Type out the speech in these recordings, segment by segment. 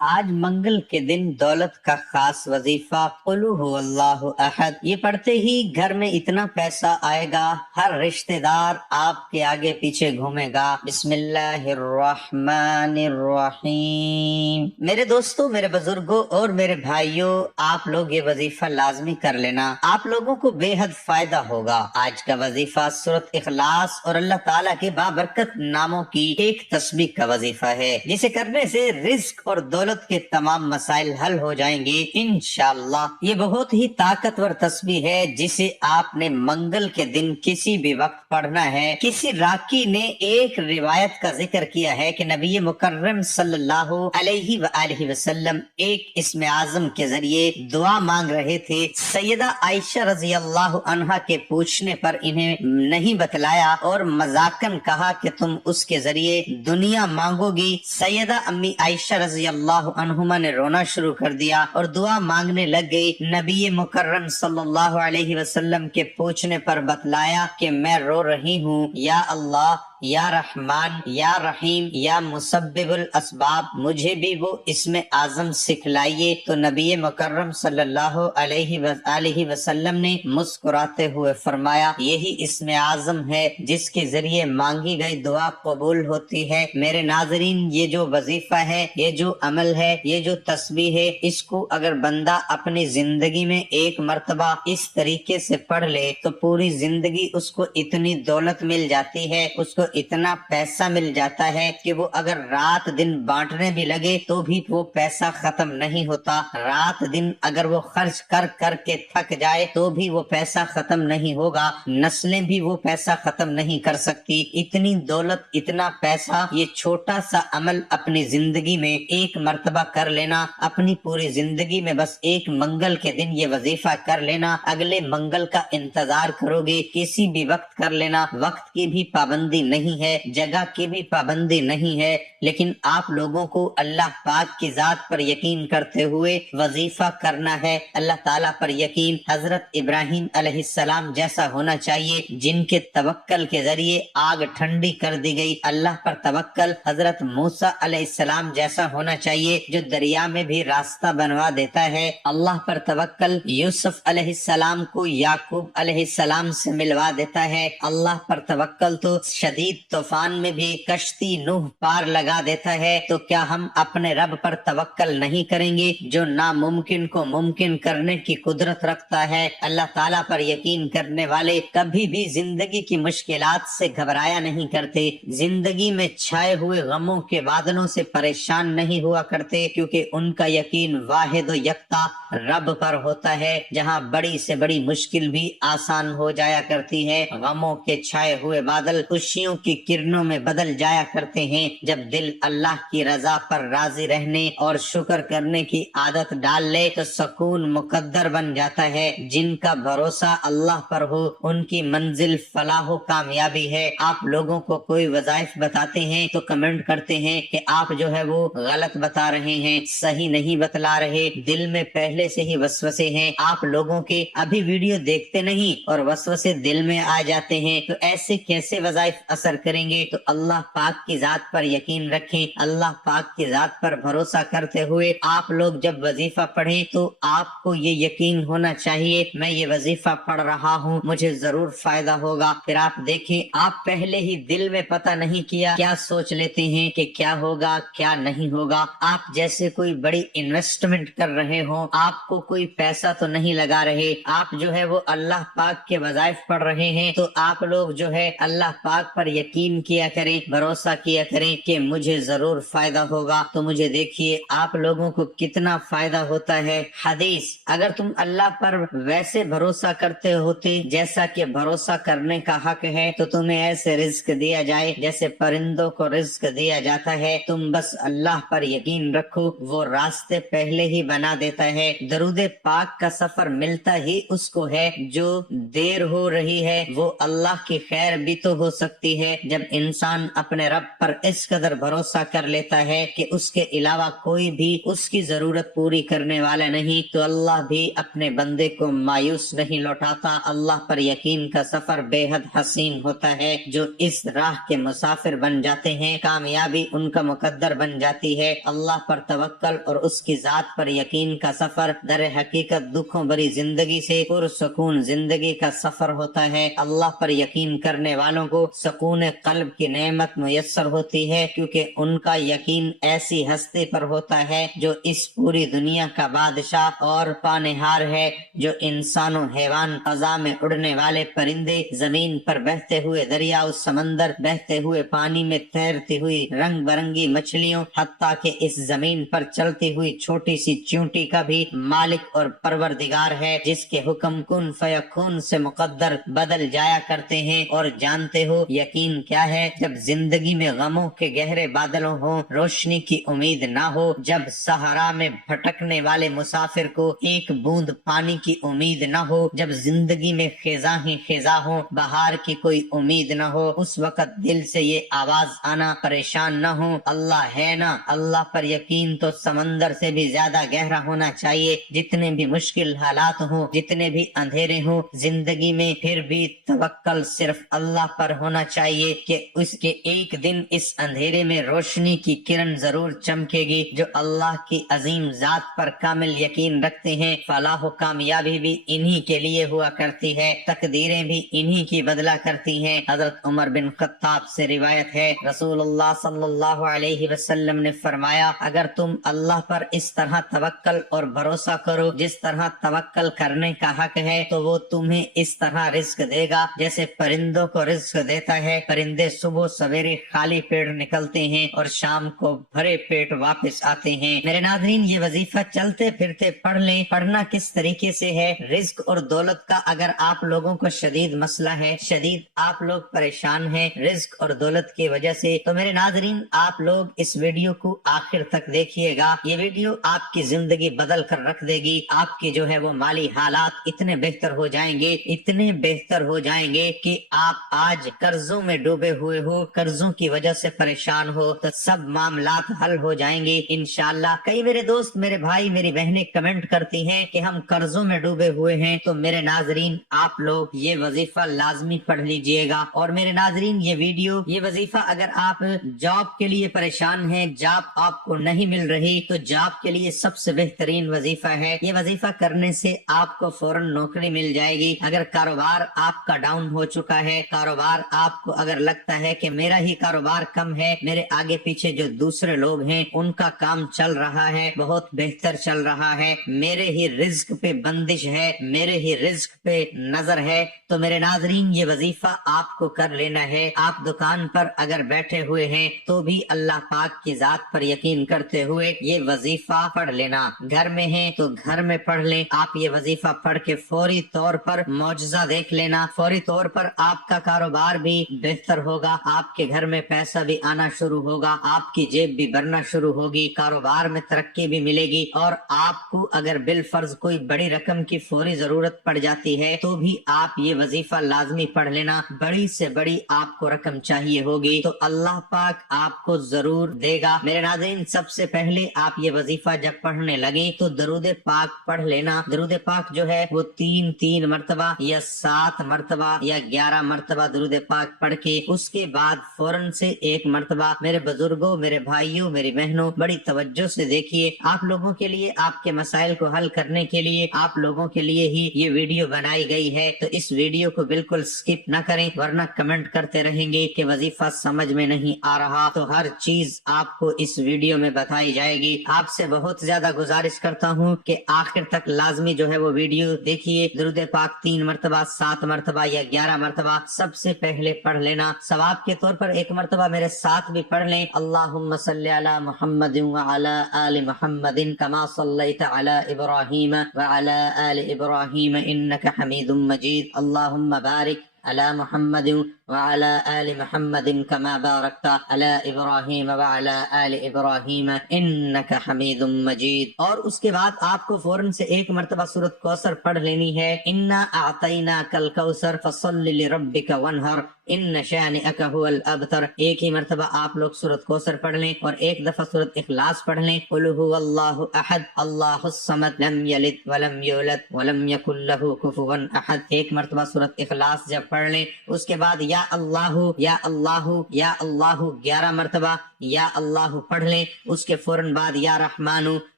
آج منگل کے دن دولت کا خاص وظیفہ قل هو اللہ احد، یہ پڑھتے ہی گھر میں اتنا پیسہ آئے گا، ہر رشتہ دار آپ کے آگے پیچھے گھومے گا۔ بسم اللہ الرحمن الرحیم۔ میرے دوستو، میرے بزرگوں اور میرے بھائیوں، آپ لوگ یہ وظیفہ لازمی کر لینا، آپ لوگوں کو بے حد فائدہ ہوگا۔ آج کا وظیفہ سورۃ اخلاص اور اللہ تعالیٰ کے بابرکت ناموں کی ایک تسبیح کا وظیفہ ہے، جسے کرنے سے رزق اور دولت کے تمام مسائل حل ہو جائیں گے انشاءاللہ۔ یہ بہت ہی طاقتور تسبیح ہے جسے آپ نے منگل کے دن کسی بھی وقت پڑھنا ہے۔ کسی راکی نے ایک روایت کا ذکر کیا ہے کہ نبی مکرم صلی اللہ علیہ وآلہ وسلم ایک اسم اعظم کے ذریعے دعا مانگ رہے تھے۔ سیدہ عائشہ رضی اللہ عنہا کے پوچھنے پر انہیں نہیں بتلایا اور مذاقن کہا کہ تم اس کے ذریعے دنیا مانگو گی۔ سیدہ امی عائشہ رضی اللہ عنہما نے رونا شروع کر دیا اور دعا مانگنے لگ گئی۔ نبی مکرم صلی اللہ علیہ وسلم کے پوچھنے پر بتلایا کہ میں رو رہی ہوں، یا اللہ، یا رحمان، یا رحیم، یا مسبب الاسباب، مجھے بھی وہ اسم اعظم سکھلائیے۔ تو نبی مکرم صلی اللہ علیہ وآلہ وسلم نے مسکراتے ہوئے فرمایا، یہی اسم اعظم ہے جس کے ذریعے مانگی گئی دعا قبول ہوتی ہے۔ میرے ناظرین، یہ جو وظیفہ ہے، یہ جو عمل ہے، یہ جو تسبیح ہے، اس کو اگر بندہ اپنی زندگی میں ایک مرتبہ اس طریقے سے پڑھ لے تو پوری زندگی اس کو اتنی دولت مل جاتی ہے، اس کو اتنا پیسہ مل جاتا ہے کہ وہ اگر رات دن بانٹنے بھی لگے تو بھی وہ پیسہ ختم نہیں ہوتا۔ رات دن اگر وہ خرچ کر کر کے تھک جائے تو بھی وہ پیسہ ختم نہیں ہوگا، نسلیں بھی وہ پیسہ ختم نہیں کر سکتی۔ اتنی دولت، اتنا پیسہ، یہ چھوٹا سا عمل اپنی زندگی میں ایک مرتبہ کر لینا، اپنی پوری زندگی میں بس ایک منگل کے دن یہ وظیفہ کر لینا، اگلے منگل کا انتظار کرو گے، کسی بھی وقت کر لینا، وقت کی بھی پابندی نہیں ہے، جگہ کی بھی پابندی نہیں ہے، لیکن آپ لوگوں کو اللہ پاک کی ذات پر یقین کرتے ہوئے وظیفہ کرنا ہے، اللہ تعالیٰ پر یقین حضرت ابراہیم علیہ السلام جیسا ہونا چاہیے جن کے توکل کے ذریعے آگ ٹھنڈی کر دی گئی۔ اللہ پر توکل حضرت موسیٰ علیہ السلام جیسا ہونا چاہیے جو دریا میں بھی راستہ بنوا دیتا ہے۔ اللہ پر توکل یوسف علیہ السلام کو یعقوب علیہ السلام سے ملوا دیتا ہے۔ اللہ پر توکل تو شدید طوفان میں بھی کشتی نوح پار لگا دیتا ہے۔ تو کیا ہم اپنے رب پر توکل نہیں کریں گے جو ناممکن کو ممکن کرنے کی قدرت رکھتا ہے؟ اللہ تعالیٰ پر یقین کرنے والے کبھی بھی زندگی کی مشکلات سے گھبرایا نہیں کرتے، زندگی میں چھائے ہوئے غموں کے بادلوں سے پریشان نہیں ہوا کرتے، کیونکہ ان کا یقین واحد و یکتا رب پر ہوتا ہے۔ جہاں بڑی سے بڑی مشکل بھی آسان ہو جایا کرتی ہے، غموں کے چھائے ہوئے بادل خوشیوں کی کرنوں میں بدل جایا کرتے ہیں۔ جب دل اللہ کی رضا پر راضی رہنے اور شکر کرنے کی عادت ڈال لے تو سکون مقدر بن جاتا ہے۔ جن کا بھروسہ اللہ پر ہو ان کی منزل فلاح و کامیابی ہے۔ آپ لوگوں کو کوئی وظائف بتاتے ہیں تو کمنٹ کرتے ہیں کہ آپ جو ہے وہ غلط بتا رہے ہیں، صحیح نہیں بتلا رہے، دل میں پہلے سے ہی وسوسے ہیں آپ لوگوں کے، ابھی ویڈیو دیکھتے نہیں اور وسوسے دل میں آ جاتے ہیں، تو ایسے کیسے وظائف اثر کریں گے؟ تو اللہ پاک کی ذات پر یقین رکھیں، اللہ پاک کی ذات پر بھروسہ کرتے ہوئے آپ لوگ جب وظیفہ پڑھیں تو آپ کو یہ یقین ہونا چاہیے میں یہ وظیفہ پڑھ رہا ہوں، مجھے ضرور فائدہ ہوگا۔ پھر آپ دیکھیں، آپ پہلے ہی دل میں پتہ نہیں کیا کیا سوچ لیتے ہیں کہ کیا ہوگا کیا نہیں ہوگا۔ آپ جیسے کوئی بڑی انویسٹمنٹ کر رہے ہوں، آپ کو کوئی پیسہ تو نہیں لگا رہے، آپ جو ہے وہ اللہ پاک کے وظائف پڑھ رہے ہیں، تو آپ لوگ جو ہے اللہ پاک پر یقین کیا کریں، بھروسہ کیا کریں کہ مجھے ضرور فائدہ ہوگا۔ تو مجھے دیکھیے آپ لوگوں کو کتنا فائدہ ہوتا ہے۔ حدیث، اگر تم اللہ پر ویسے بھروسہ کرتے ہوتے جیسا کہ بھروسہ کرنے کا حق ہے تو تمہیں ایسے رزق دیا جائے جیسے پرندوں کو رزق دیا جاتا ہے۔ تم بس اللہ پر یقین رکھو، وہ راستے پہلے ہی بنا دیتا ہے۔ درود پاک کا سفر ملتا ہی اس کو ہے، جو دیر ہو رہی ہے وہ اللہ کی خیر بھی تو ہو سکتی ہے جب انسان اپنے رب پر اس قدر بھروسہ کر لیتا ہے کہ اس کے علاوہ کوئی بھی اس کی ضرورت پوری کرنے والا نہیں، تو اللہ بھی اپنے بندے کو مایوس نہیں لوٹاتا۔ اللہ پر یقین کا سفر بے حد حسین ہوتا ہے۔ جو اس راہ کے مسافر بن جاتے ہیں کامیابی ان کا مقدر بن جاتی ہے۔ اللہ پر توکل اور اس کی ذات پر یقین کا سفر در حقیقت دکھوں بری زندگی سے پرسکون زندگی کا سفر ہوتا ہے۔ اللہ پر یقین کرنے والوں کو سکون قلب کی نعمت میسر ہوتی ہے، کیونکہ ان کا یقین ایسی ہستی پر ہوتا ہے جو اس پوری دنیا کا بادشاہ اور پانہار ہے، جو انسانوں، حیوان، فضا میں اڑنے والے پرندے، زمین پر بہتے ہوئے دریا، سمندر، بہتے ہوئے پانی میں تیرتی ہوئی رنگ برنگی مچھلیوں، حتیٰ کہ اس زمین پر چلتی ہوئی چھوٹی سی چیونٹی کا بھی مالک اور پروردگار ہے، جس کے حکم کن فیکون سے مقدر بدل جایا کرتے ہیں۔ اور جانتے ہو یقین کیا ہے؟ جب زندگی میں غموں کے گہرے بادلوں ہوں، روشنی کی امید نہ ہو، جب صحرا میں بھٹکنے والے مسافر کو ایک بوند پانی کی امید نہ ہو، جب زندگی میں خزاں ہی خزاں ہو، بہار کی کوئی امید نہ ہو، اس وقت دل سے یہ آواز آنا پریشان نہ ہو، اللہ ہے نا۔ اللہ پر یقین تو سمندر سے بھی زیادہ گہرا ہونا چاہیے۔ جتنے بھی مشکل حالات ہوں، جتنے بھی اندھیرے ہوں زندگی میں، پھر بھی توکل صرف اللہ پر ہونا چاہیے کہ اس کے ایک دن اس اندھیرے میں روشنی کی کرن ضرور چمکے گی۔ جو اللہ کی عظیم ذات پر کامل یقین رکھتے ہیں، فلاح و کامیابی بھی انہی کے لیے ہوا کرتی ہے، تقدیریں بھی انہی کی بدلا کرتی ہیں۔ حضرت عمر بن خطاب سے روایت ہے، رسول اللہ صلی اللہ علیہ وسلم نے فرمایا، اگر تم اللہ پر اس طرح توکل اور بھروسہ کرو جس طرح توکل کرنے کا حق ہے، تو وہ تمہیں اس طرح رزق دے گا جیسے پرندوں کو رزق دیتا ہے۔ پرندے صبح سویرے خالی پیٹ نکلتے ہیں اور شام کو بھرے پیٹ واپس آتے ہیں۔ میرے ناظرین، یہ وظیفہ چلتے پھرتے پڑھ لیں۔ پڑھنا کس طریقے سے ہے؟ رزق اور دولت کا اگر آپ لوگوں کو شدید مسئلہ ہے، شدید آپ لوگ پریشان ہیں رزق اور دولت کی وجہ سے، تو میرے ناظرین آپ لوگ اس ویڈیو کو آخر تک دیکھیے گا۔ یہ ویڈیو آپ کی زندگی بدل کر رکھ دے گی۔ آپ کی جو ہے وہ مالی حالات اتنے بہتر ہو جائیں گے، اتنے بہتر ہو جائیں گے کہ آپ آج قرضوں میں ڈوبے ہوئے ہو، قرضوں کی وجہ سے پریشان ہو، تو سب معاملات حل ہو جائیں گے انشاءاللہ۔ کئی میرے دوست، میرے بھائی، میری بہنیں کمنٹ کرتی ہیں کہ ہم قرضوں میں ڈوبے ہوئے ہیں، تو میرے ناظرین آپ لوگ یہ وظیفہ لازمی پڑھ لیجئے گا۔ اور میرے ناظرین یہ وظیفہ اگر آپ جاب کے لیے پریشان ہیں، جاب آپ کو نہیں مل رہی، تو جاب کے لیے سب سے بہترین وظیفہ ہے۔ یہ وظیفہ کرنے سے آپ کو فوراً نوکری مل جائے گی۔ اگر کاروبار آپ کا ڈاؤن ہو چکا ہے، کاروبار آپ کو اگر لگتا ہے کہ میرا ہی کاروبار کم ہے، میرے آگے پیچھے جو دوسرے لوگ ہیں ان کا کام چل رہا ہے، بہت بہتر چل رہا ہے، میرے ہی رزق پہ بندش ہے، میرے ہی رزق پہ نظر ہے، تو میرے ناظرین یہ وظیفہ آپ کو کر لینا ہے۔ آپ دکان پر اگر بیٹھے ہوئے ہیں تو بھی اللہ پاک کی ذات پر یقین کرتے ہوئے یہ وظیفہ پڑھ لینا۔ گھر میں ہیں تو گھر میں پڑھ لیں۔ آپ یہ وظیفہ پڑھ کے فوری طور پر معجزہ دیکھ لینا، فوری طور پر آپ کا کاروبار بھی بہتر ہوگا، آپ کے گھر میں پیسہ بھی آنا شروع ہوگا، آپ کی جیب بھی بھرنا شروع ہوگی، کاروبار میں ترقی بھی ملے گی۔ اور آپ کو اگر بالفرض کوئی بڑی رقم کی فوری ضرورت پڑ جاتی ہے تو بھی آپ یہ وظیفہ لازمی پڑھ لینا۔ بڑی سے بڑی آپ کو رقم چاہیے ہوگی تو اللہ پاک آپ کو ضرور دے گا۔ میرے ناظرین سب سے پہلے آپ یہ وظیفہ جب پڑھنے لگیں تو درود پاک پڑھ لینا۔ درود پاک جو ہے وہ 3 مرتبہ یا 7 مرتبہ یا 11 مرتبہ درود پاک پڑھ کے اس کے بعد فوراً سے 1 مرتبہ، میرے بزرگوں، میرے بھائیوں، میری بہنوں بڑی توجہ سے دیکھیے، آپ لوگوں کے لیے، آپ کے مسائل کو حل کرنے کے لیے، آپ لوگوں کے لیے ہی یہ ویڈیو بنائی گئی ہے، تو اس ویڈیو کو بالکل سکپ نہ کریں، ورنہ کمنٹ کرتے رہیں گے کہ وظیفہ سمجھ میں نہیں آ رہا۔ تو ہر چیز آپ کو اس ویڈیو میں بتائی جائے گی۔ آپ سے بہت زیادہ گزارش کرتا ہوں کہ آخر تک لازمی جو ہے وہ ویڈیو دیکھیے۔ درود پاک 3 مرتبہ، 7 مرتبہ یا 11 مرتبہ سب سے پہلے پڑھ لینا۔ ثواب کے طور پر 1 مرتبہ میرے ساتھ بھی پڑھ لیں، اللہم صلی علی محمد وعلی آل محمد کما صلیت علی ابراہیم وعلی آل ابراہیم انک حمید مجید، اللہم بارک علی محمد وعلى آل محمد كما باركت على إبراهيم وعلى آل إبراهيم إنك حميد مجيد. اور اس کے بعد آپ کو فوراً سے ایک مرتبہ سورۃ کوثر پڑھ لینی ہے. انا اعطیناک الکوثر فصل لربک وانحر ان شانئک هو الابتر. ایک ہی مرتبہ آپ لوگ سورۃ کوثر پڑھ لیں اور ایک دفعہ سورۃ اخلاص پڑھ لیں. قل هو اللہ احد اللہ الصمد لم یلد ولم یولد ولم یکن له کفوا احد. ایک مرتبہ سورۃ اخلاص جب پڑھ لیں اس کے بعد یا اللہ یا اللہ یا اللہ 11 مرتبہ یا اللہ پڑھ لیں. اس کے فوراً بعد یا رحمانو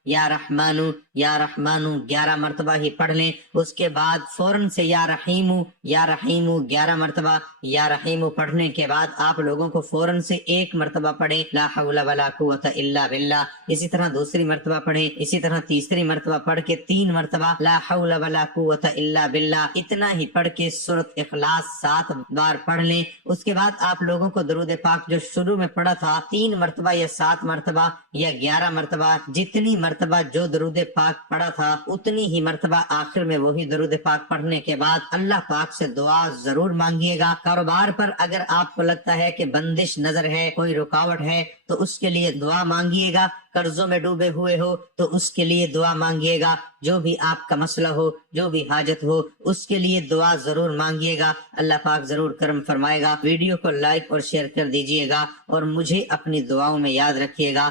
یا رحمانو یا رحمانو 11 مرتبہ ہی پڑھ لیں. اس کے بعد فوراً سے یا رحیمو 11 مرتبہ یا رحیمو پڑھنے کے بعد آپ لوگوں کو فوراً سے ایک مرتبہ پڑھیں لا حول ولا قوت الا باللہ. اسی طرح دوسری مرتبہ پڑھیں, اسی طرح تیسری مرتبہ پڑھ کے 3 مرتبہ لا حول ولا قوت الا باللہ. اتنا ہی پڑھ کے سورۃ اخلاص 7 بار پڑھ لیں. اس کے بعد آپ لوگوں کو درود پاک جو شروع میں پڑھا تھا 3 مرتبہ یا 7 مرتبہ یا 11 مرتبہ, جتنی مرتبہ جو درود پاک پڑھا تھا اتنی ہی مرتبہ آخر میں وہی درود پاک پڑھنے کے بعد اللہ پاک سے دعا ضرور مانگیے گا. کاروبار پر اگر آپ کو لگتا ہے کہ بندش نظر ہے, کوئی رکاوٹ ہے, تو اس کے لیے دعا مانگیے گا. قرضوں میں ڈوبے ہوئے ہو تو اس کے لیے دعا مانگیے گا. جو بھی آپ کا مسئلہ ہو, جو بھی حاجت ہو, اس کے لیے دعا ضرور مانگیے گا. اللہ پاک ضرور کرم فرمائے گا. ویڈیو کو لائک اور شیئر کر دیجیے گا اور مجھے اپنی دعاؤں میں یاد رکھیے گا.